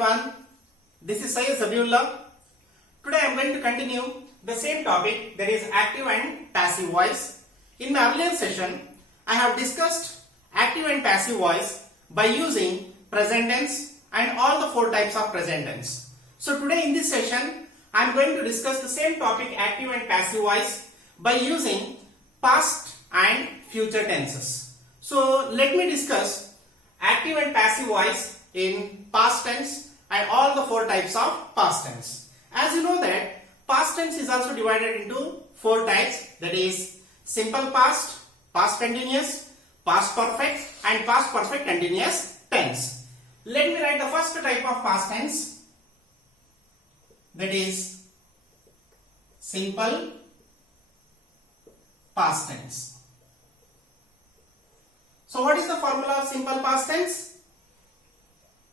everyone. This is Syed Zabiullah. Today I am going to continue the same topic, that is active and passive voice. In my earlier session, I have discussed active and passive voice by using present tense and all the four types of present tense. So today in this session, I am going to discuss the same topic, active and passive voice, by using past and future tenses. So let me discuss active and passive voice in past tense and all the four types of past tense. As you know that past tense is also divided into four types, that is simple past, past continuous, past perfect and past perfect continuous tense. Let me write the first type of past tense, that is simple past tense. So what is the formula of simple past tense?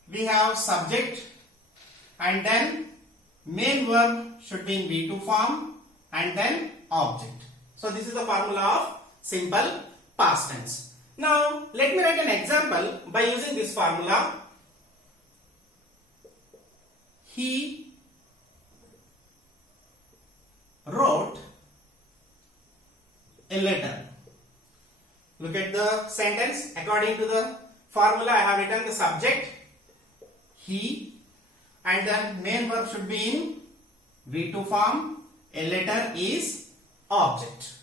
We have subject and then main verb should be in V2 form and then object. So this is the formula of simple past tense. Now let me write an example by using this formula. He wrote a letter. Look at the sentence. According to the formula, I have written the subject, he, and then main verb should be in V2 form. A letter is object.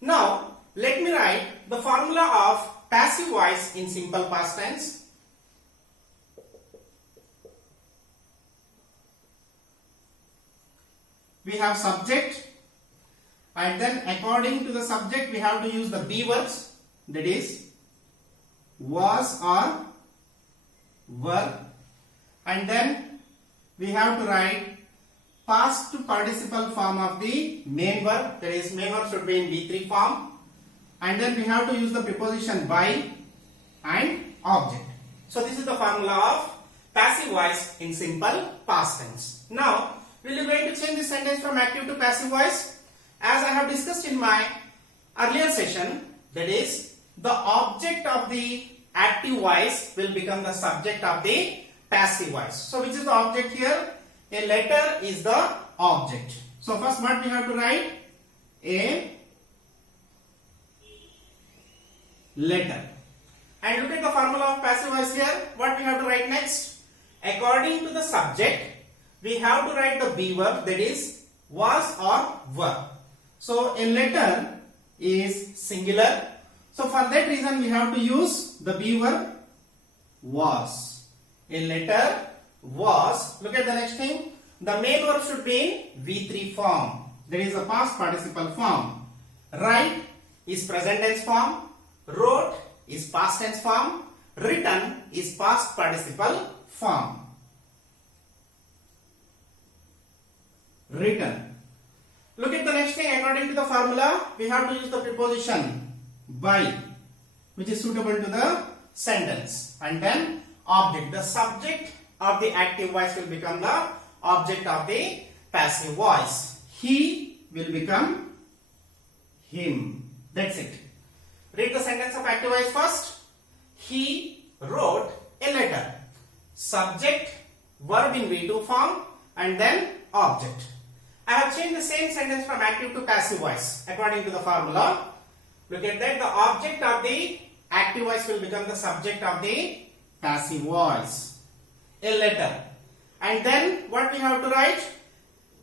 Now, let me write the formula of passive voice in simple past tense. We have subject, and then according to the subject we have to use the be verbs, that is was or were, and then we have to write past participle form of the main verb, that is main verb should be in V3 form, and then we have to use the preposition by and object. So this is the formula of passive voice in simple past tense. Now will you going to change the sentence from active to passive voice? As I have discussed in my earlier session, that is the object of the active voice will become the subject of the passive voice. So which is the object here? A letter is the object. So first what we have to write? A letter. And look at the formula of passive voice here. What we have to write next? According to the subject, we have to write the be verb, that is was or were. So a letter is singular. So for that reason we have to use the be verb was. A letter was. Look at the next thing. The main verb should be in V3 form. That is a past participle form. Write is present tense form. Wrote is past tense form. Written is past participle form. Written. Look at the next thing. According to the formula, we have to use the preposition by, which is suitable to the sentence, and then object. The subject of the active voice will become the object of the passive voice. He will become him. That's it. Read the sentence of active voice first. He wrote a letter. Subject, verb in V2 form, and then object. I have changed the same sentence from active to passive voice according to the formula. Look at that. The object of the active voice will become the subject of the passive voice. A letter. And then what we have to write?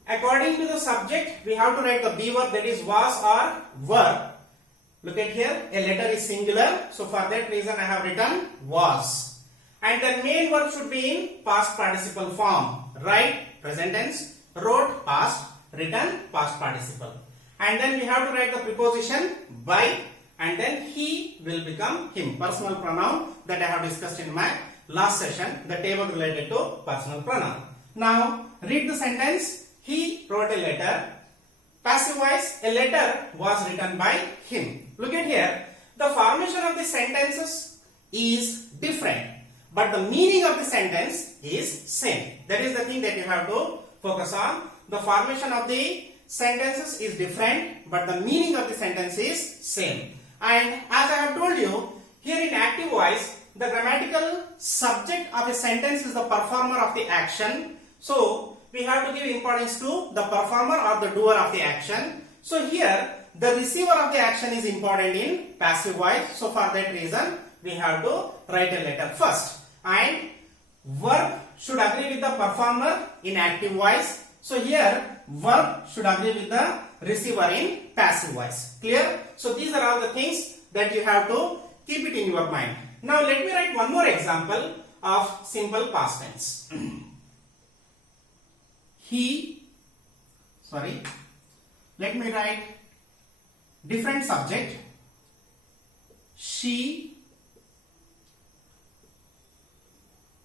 According to the subject, we have to write the be verb, that is was or were. Look at here. A letter is singular. So for that reason I have written was. And then main verb should be in past participle form. Write, present tense. Wrote, past. Written, past participle. And then we have to write the preposition by, and then he will become him. Personal pronoun that I have discussed in my last session, the table related to personal pronoun. Now read the sentence. He wrote a letter. Passive voice, a letter was written by him. Look at here. The formation of the sentences is different, but the meaning of the sentence is same. That is the thing that you have to focus on. The formation of the sentences is different, but the meaning of the sentence is same. And as I have told you, here in active voice, the grammatical subject of a sentence is the performer of the action. So we have to give importance to the performer or the doer of the action. So here the receiver of the action is important in passive voice. So for that reason we have to write a letter first. And verb should agree with the performer in active voice. So here verb should agree with the receiver in passive voice. Clear? So these are all the things that you have to keep it in your mind. Now let me write one more example of simple past tense. Let me write different subject. She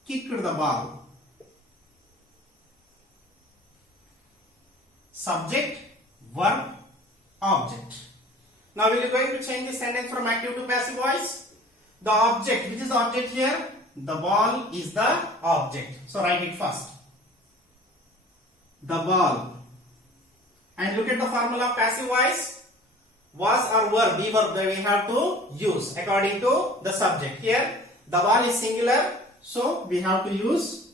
kicked the ball. Subject, verb, object. Now we are going to change the sentence from active to passive voice. The object, which is the object here? The ball is the object. So write it first. The ball. And look at the formula of passive voice. Was or were, be verb that we have to use according to the subject. Here the ball is singular, so we have to use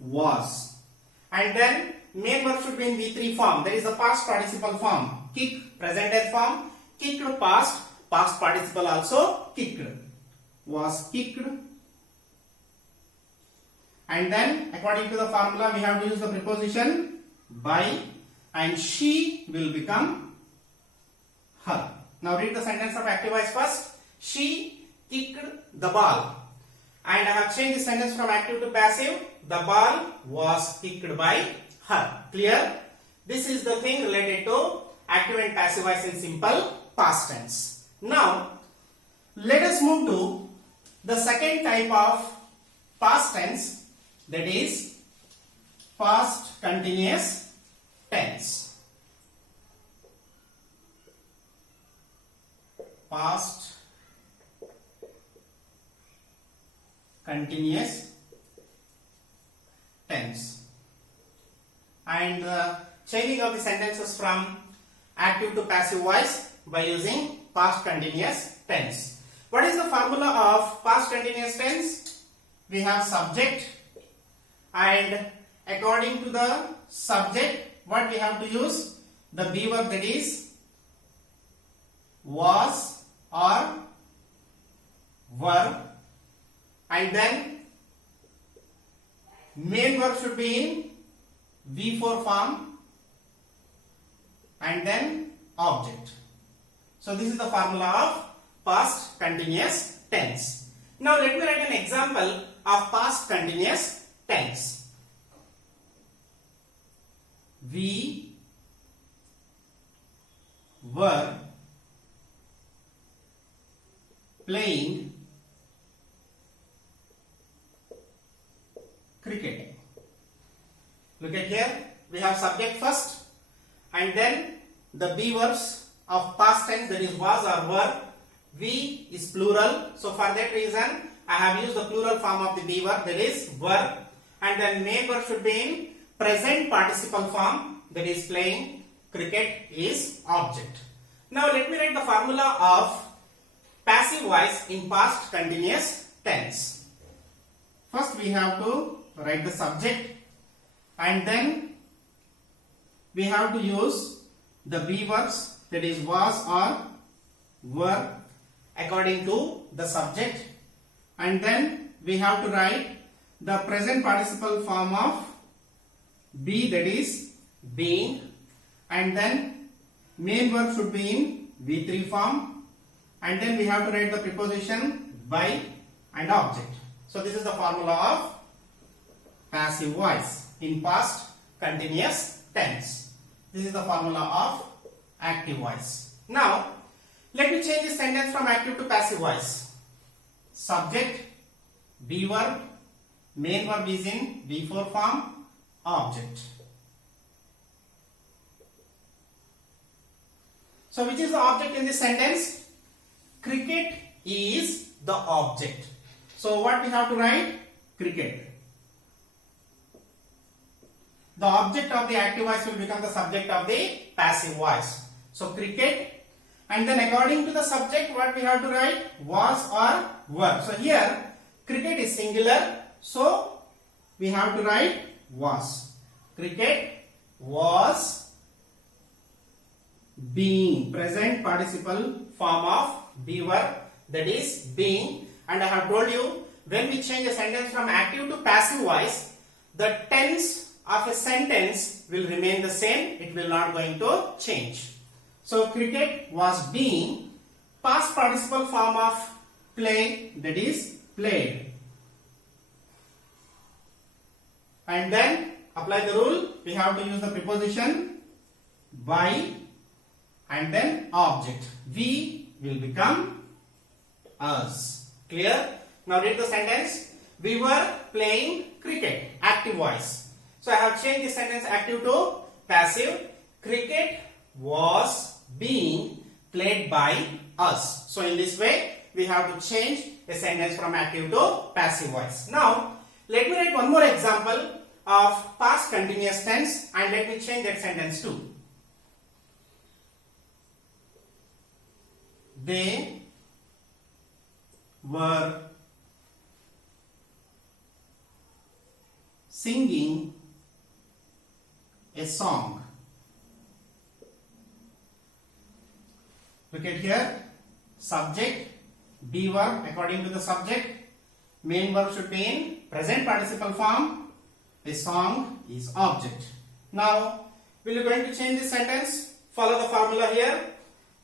was. And then main verb should be in V3 form. There is a past participle form. Kick, present tense form. Kicked, past participle also kicked. Was kicked. And then according to the formula we have to use the preposition by, and she will become her. Now read the sentence of active voice first. She kicked the ball. And I have changed the sentence from active to passive. The ball was kicked by her. Clear? This is the thing related to active and passive voice in simple past tense. Now let us move to the second type of past tense, that is past continuous tense. Past continuous tense. And changing of the sentences from active to passive voice by using past continuous tense. What is the formula of past continuous tense? We have subject, and according to the subject what we have to use? The be verb, that is was or were, and then main verb should be in V4 form, and then object. So this is the formula of past continuous tense. Now let me write an example of past continuous tense. We were playing cricket. Look at here, we have subject first, and then the be verbs of past tense, that is was or were. We is plural, so for that reason I have used the plural form of the be verb, that is were, and then main verb should be in present participle form, that is playing cricket is object. Now let me write the formula of passive voice in past continuous tense. First we have to write the subject, and then we have to use the be verbs, that is was or were, according to the subject, and then we have to write the present participle form of be, that is being, and then main verb should be in V3 form, and then we have to write the preposition by and object. So this is the formula of passive voice in past continuous tense. This is the formula of active voice. Now let me change the sentence from active to passive voice. Subject, be verb, main verb is in V4 form, object. So which is the object in this sentence? Cricket is the object. So what we have to write? Cricket. The object of the active voice will become the subject of the passive voice. So cricket, and then according to the subject what we have to write, was or were. So here cricket is singular, so we have to write was. Cricket was being, present participle form of be verb, that is being. And I have told you, when we change a sentence from active to passive voice, the tense of a sentence will remain the same, it will not going to change. So cricket was being, past participle form of play, that is played. And then apply the rule, we have to use the preposition by and then object. We will become us. Clear? Now read the sentence. We were playing cricket. Active voice. So I have changed the sentence active to passive. Cricket was being played by us. So in this way we have to change a sentence from active to passive voice. Now let me write one more example of past continuous tense and let me change that sentence too. They were singing a song. Look at here, subject, be verb according to the subject, main verb should be in present participle form, a song is object. Now we are going to change this sentence, follow the formula here.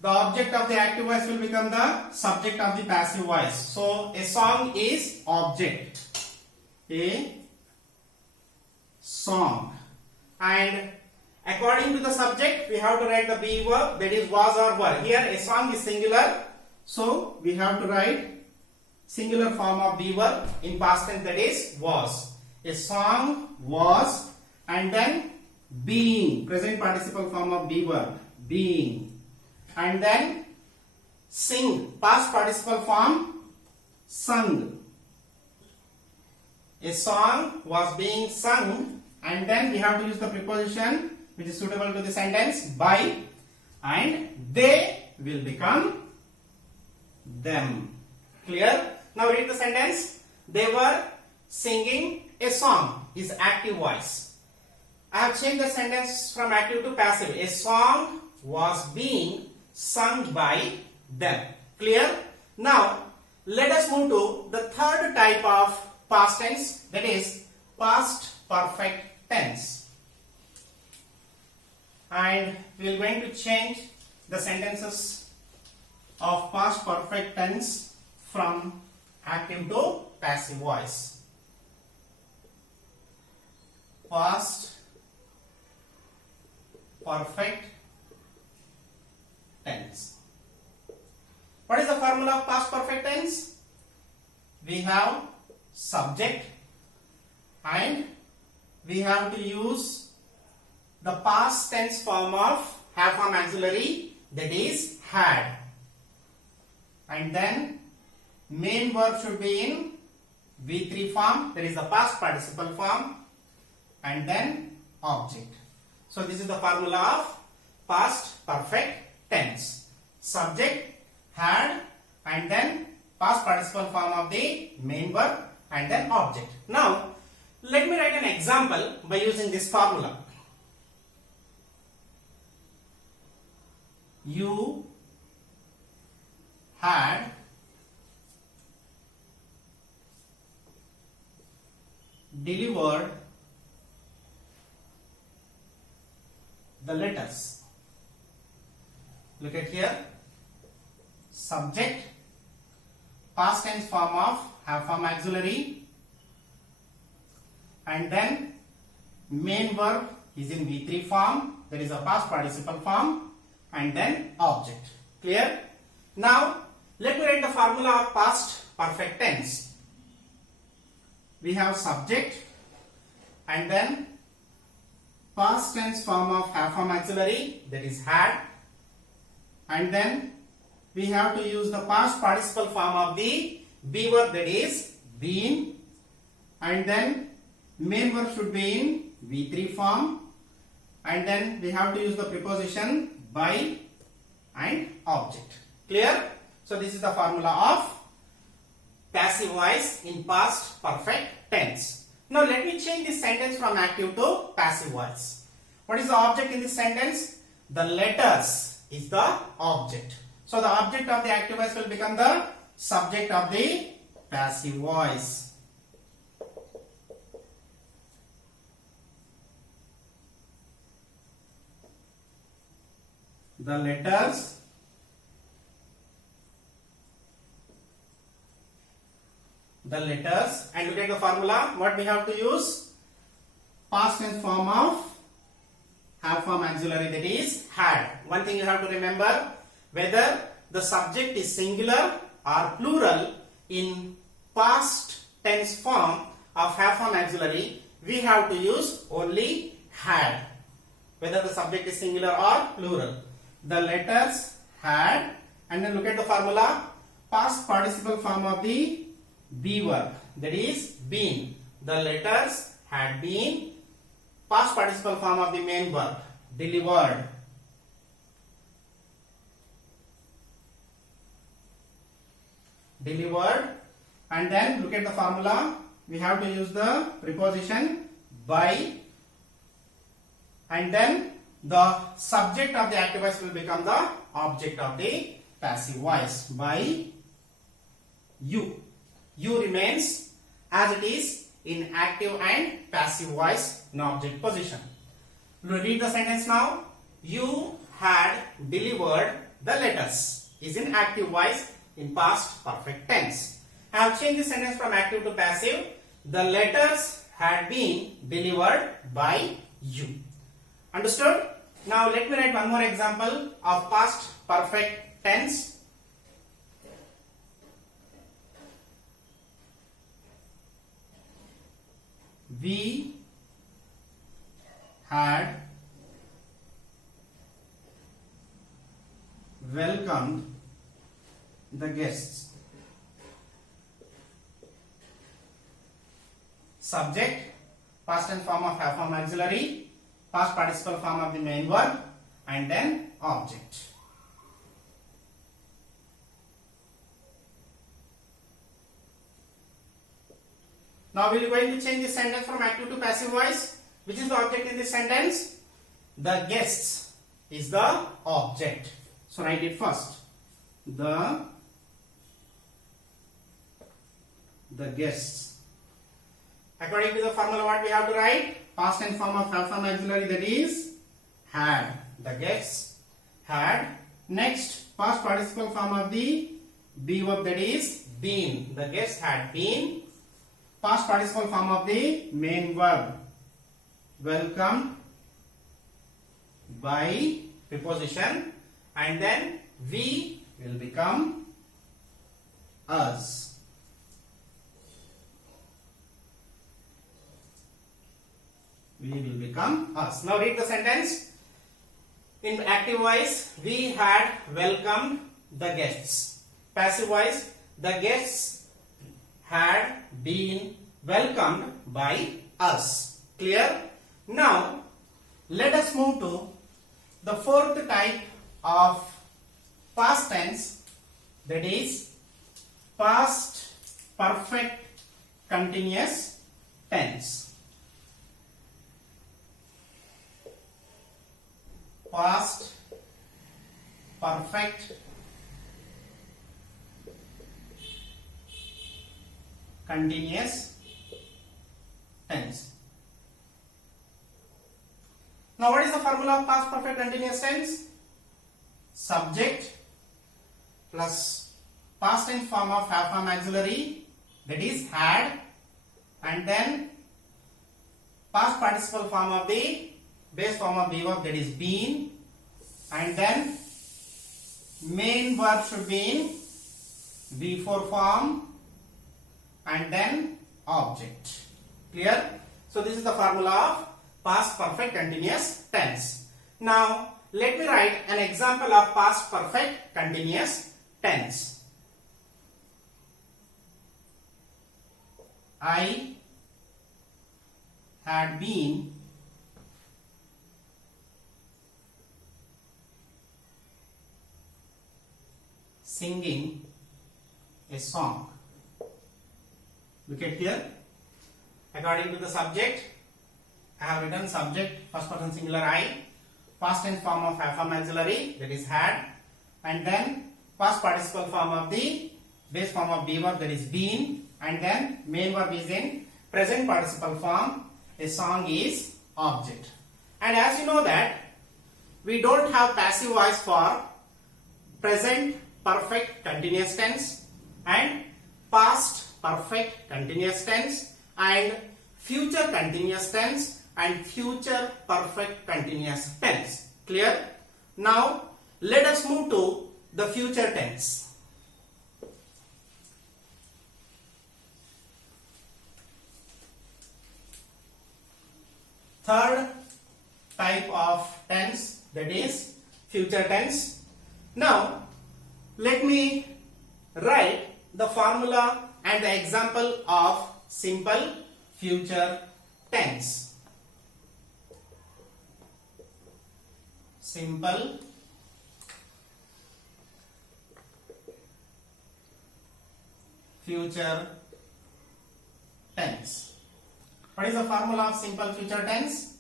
The object of the active voice will become the subject of the passive voice. So a song is object. A song. And according to the subject, we have to write the be verb, that is was or were. Here a song is singular, so we have to write singular form of be verb in past tense, that is was. A song was, and then being, present participle form of be verb, being. And then sing, past participle form, sung. A song was being sung, and then we have to use the preposition which is suitable to the sentence by, and they will become them. Clear? Now read the sentence. They were singing a song is active voice. I have changed the sentence from active to passive. A song was being sung by them. Clear? Now let us move to the third type of past tense, that is past perfect tense. And we are going to change the sentences of past perfect tense from active to passive voice. Past perfect tense. What is the formula of past perfect tense? We have subject and we have to use the past tense form of have form auxiliary, that is had, and then main verb should be in V3 form, that is the past participle form, and then object. So this is the formula of past perfect tense. Subject, had, and then past participle form of the main verb, and then object. Now let me write an example by using this formula. You had delivered the letters. Look at here, subject, past tense form of have form auxiliary, and then main verb is in V3 form, that is a past participle form, and then object. Clear? Now let me write the formula of past perfect tense. We have subject and then past tense form of have form auxiliary, that is had, and then we have to use the past participle form of the be verb, that is been, and then main verb should be in V3 form, and then we have to use the preposition by, and object. Clear? So this is the formula of passive voice in past perfect tense. Now let me change this sentence from active to passive voice. What is the object in this sentence? The letters is the object. So the object of the active voice will become the subject of the passive voice. The letters and look at the formula. What we have to use? Past tense form of have form auxiliary, that is had. One thing you have to remember, whether the subject is singular or plural in past tense form of have form auxiliary, we have to use only had, whether the subject is singular or plural. The letters had, and then look at the formula, past participle form of the be verb, that is been. The letters had been, past participle form of the main verb, delivered. Delivered, and then look at the formula, we have to use the preposition by, and then the subject of the active voice will become the object of the passive voice. By you. You remains as it is in active and passive voice in object position. Read the sentence now. You had delivered the letters is in active voice in past perfect tense. I have changed the sentence from active to passive. The letters had been delivered by you. Understood? Now let me write one more example of past perfect tense. We had welcomed the guests. Subject, past tense form of have form auxiliary, past participle form of the main verb, and then object. Now we are going to change the sentence from active to passive voice. Which is the object in this sentence? The guests is the object. So write it first. The guests. According to the formula, what we have to write? Past tense form of have form auxiliary, that is had. The guests had. Next, past participle form of the be verb, that is been. The guests had been. Past participle form of the main verb, welcomed by preposition, and then we will become us. We will become us. Now read the sentence. In active voice, we had welcomed the guests. Passive voice, the guests had been welcomed by us. Clear? Now let us move to the fourth type of past tense, that is past perfect continuous tense. Past perfect continuous tense. Now what is the formula of past perfect continuous tense? Subject plus past tense form of have form auxiliary, that is had, and then past participle form of the base form of be verb, that is been, and then main verb should be in V4 form, and then object. Clear? So this is the formula of past perfect continuous tense. Now let me write an example of past perfect continuous tense. I had been singing a song. Look at here. According to the subject, I have written subject first person singular I, past tense form of affirm auxiliary, that is had, and then past participle form of the base form of be verb, that is been, and then main verb is in present participle form. A song is object. And as you know that we don't have passive voice for present perfect continuous tense and past perfect continuous tense and future continuous tense and future perfect continuous tense. Clear? Now let us move to the future tense. Third type of tense, that is future tense. Now let me write the formula and the example of simple future tense. Simple future tense. What is the formula of simple future tense?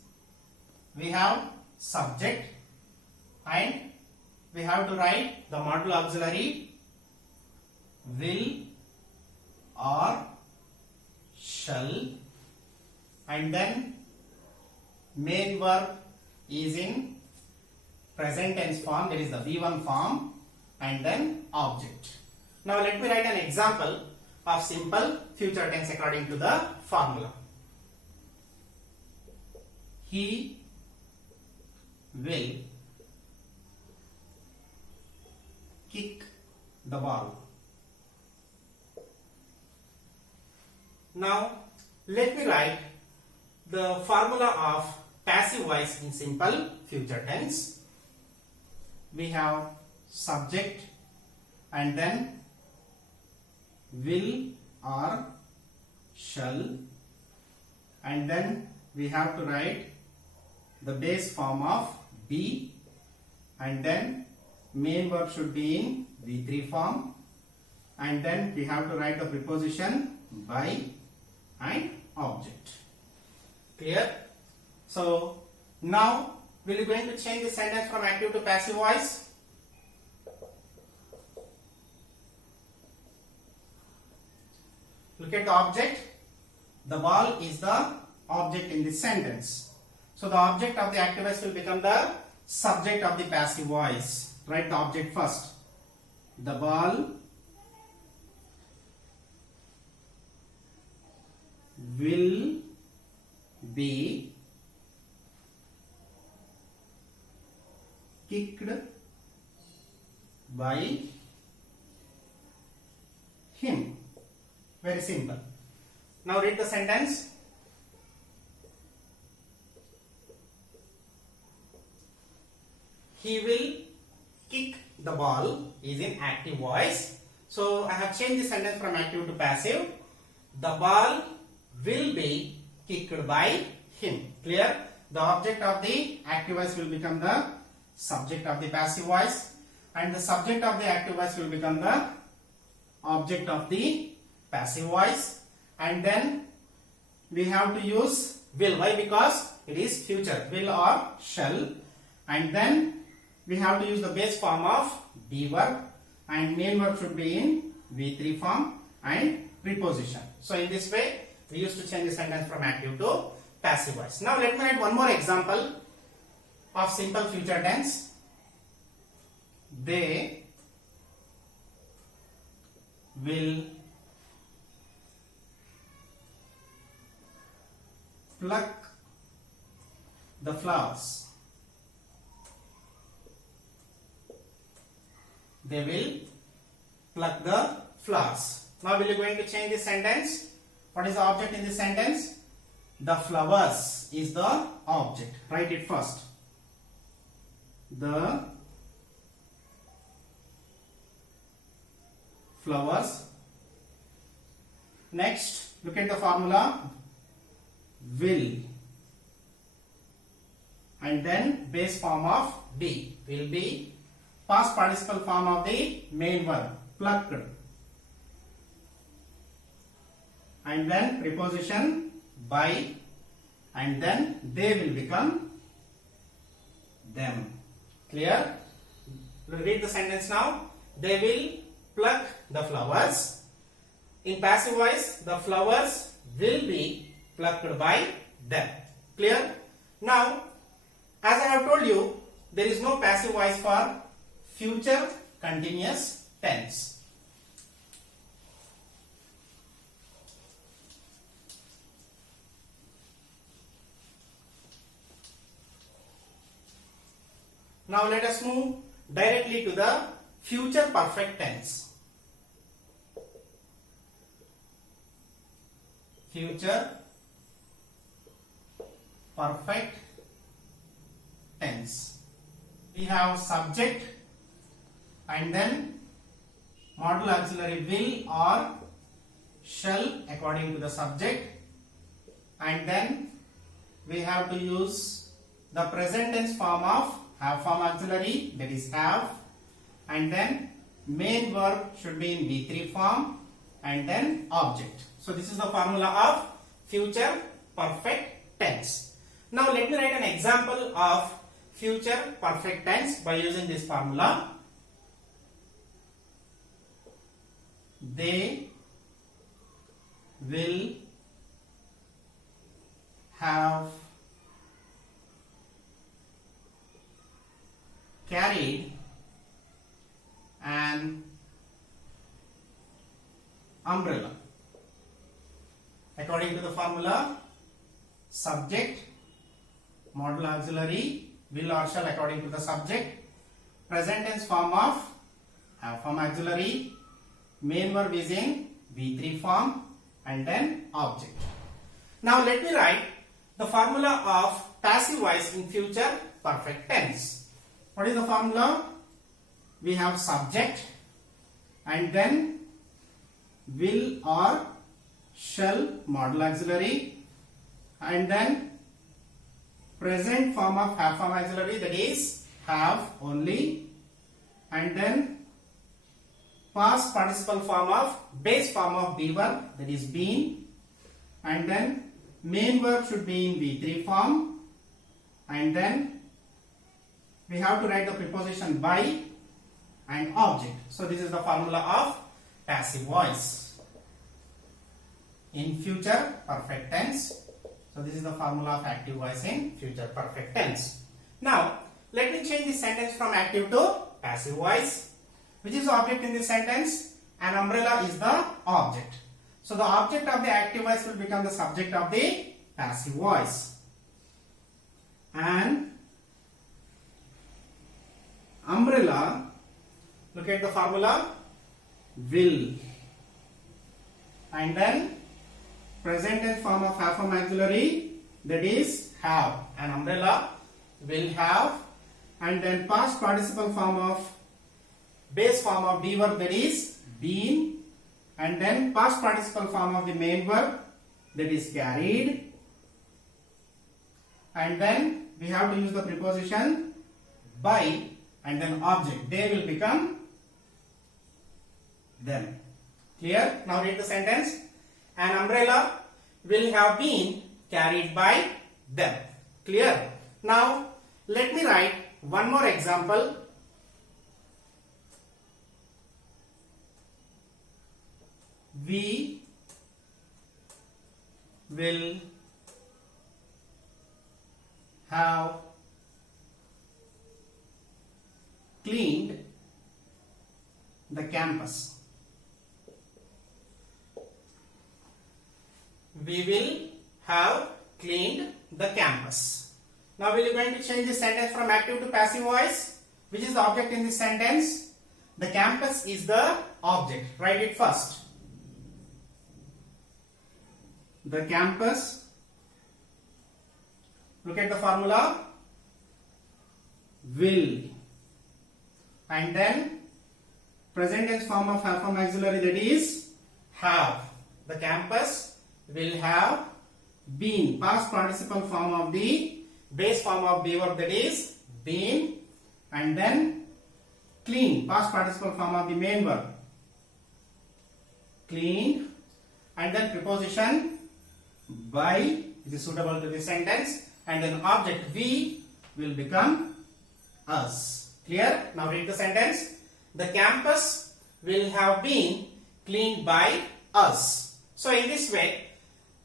We have subject and we have to write the modal auxiliary will or shall, and then main verb is in present tense form, that is the V1 form, and then object. Now let me write an example of simple future tense according to the formula. He will kick the ball. Now let me write the formula of passive voice in simple future tense. We have subject and then will or shall, and then we have to write the base form of be, and then main verb should be in V3 form, and then we have to write the preposition by and object. Clear? So now we are going to change the sentence from active to passive voice. Look at the object. The ball is the object in this sentence. So the object of the active voice will become the subject of the passive voice. Write the object first. The ball will be kicked by him. Very simple. Now read the sentence. He will kick the ball is in active voice. So I have changed the sentence from active to passive. The ball will be kicked by him. Clear? The object of the active voice will become the subject of the passive voice, and the subject of the active voice will become the object of the passive voice, and then we have to use will. Why? Because it is future, will or shall, and then we have to use the base form of be verb, and main verb should be in V3 form and preposition. So in this way we used to change the sentence from active to passive voice. Now let me write one more example of simple future tense. They will pluck the flowers. They will pluck the flowers. Now we are going to change the sentence. What is the object in this sentence? The flowers is the object. Write it first. The flowers. Next, look at the formula. Will, and then base form of be, will be past participle form of the main verb, plucked. And then preposition by, and then they will become them. Clear? Read the sentence now. They will pluck the flowers. In passive voice, the flowers will be plucked by them. Clear? Now, as I have told you, there is no passive voice for future continuous tense. Now let us move directly to the future perfect tense. Future perfect tense. We have subject and then modal auxiliary will or shall according to the subject, and then we have to use the present tense form of have form auxiliary, that is have, and then main verb should be in V3 form, and then object. So this is the formula of future perfect tense. Now let me write an example of future perfect tense by using this formula. They will have carried an umbrella. According to the formula, subject, modal auxiliary, will or shall according to the subject, present tense form of have form auxiliary, main verb is in V3 form, and then object. Now let me write the formula of passive voice in future perfect tense. What is the formula? We have subject and then will or shall modal auxiliary, and then present form of have form auxiliary, that is have only, and then past participle form of base form of be verb, that is been, and then main verb should be in V3 form, and then we have to write the preposition by and object. So this is the formula of passive voice in future perfect tense. So this is the formula of active voice in future perfect tense. Now let me change this sentence from active to passive voice. Which is the object in this sentence? An umbrella is the object. So the object of the active voice will become the subject of the passive voice. And umbrella, look at the formula, will, and then present tense form of have form auxiliary, that is have. An umbrella will have, and then past participle form of base form of be verb, that is been, and then past participle form of the main verb, that is carried, and then we have to use the preposition by and then object. They will become them. Clear? Now read the sentence. An umbrella will have been carried by them. Clear? Now let me write one more example. We will have cleaned the campus. We will have cleaned the campus. Now we are going to change this sentence from active to passive voice. Which is the object in this sentence? The campus is the object. Write it first. The campus, look at the formula, will, and then present tense form of have form auxiliary, that is have. The campus will have been, past participle form of the base form of be verb, that is been, and then clean, past participle form of the main verb. Clean, and then preposition by, which is suitable to the sentence, and then object we will become us. Clear? Now read the sentence. The campus will have been cleaned by us. So in this way,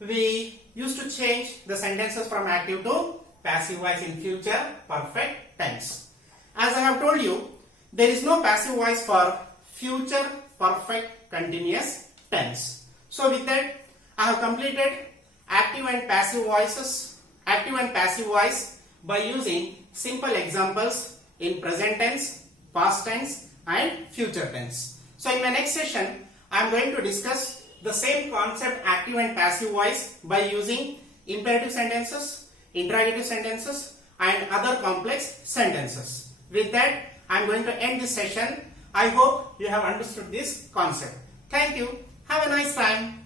we used to change the sentences from active to passive voice in future perfect tense. As I have told you, there is no passive voice for future perfect continuous tense. So with that, I have completed active and passive voices, active and passive voice by using simple examples in present tense, past tense and future tense. So in my next session, I am going to discuss the same concept active and passive voice by using imperative sentences, interrogative sentences and other complex sentences. With that, I am going to end this session. I hope you have understood this concept. Thank you. Have a nice time.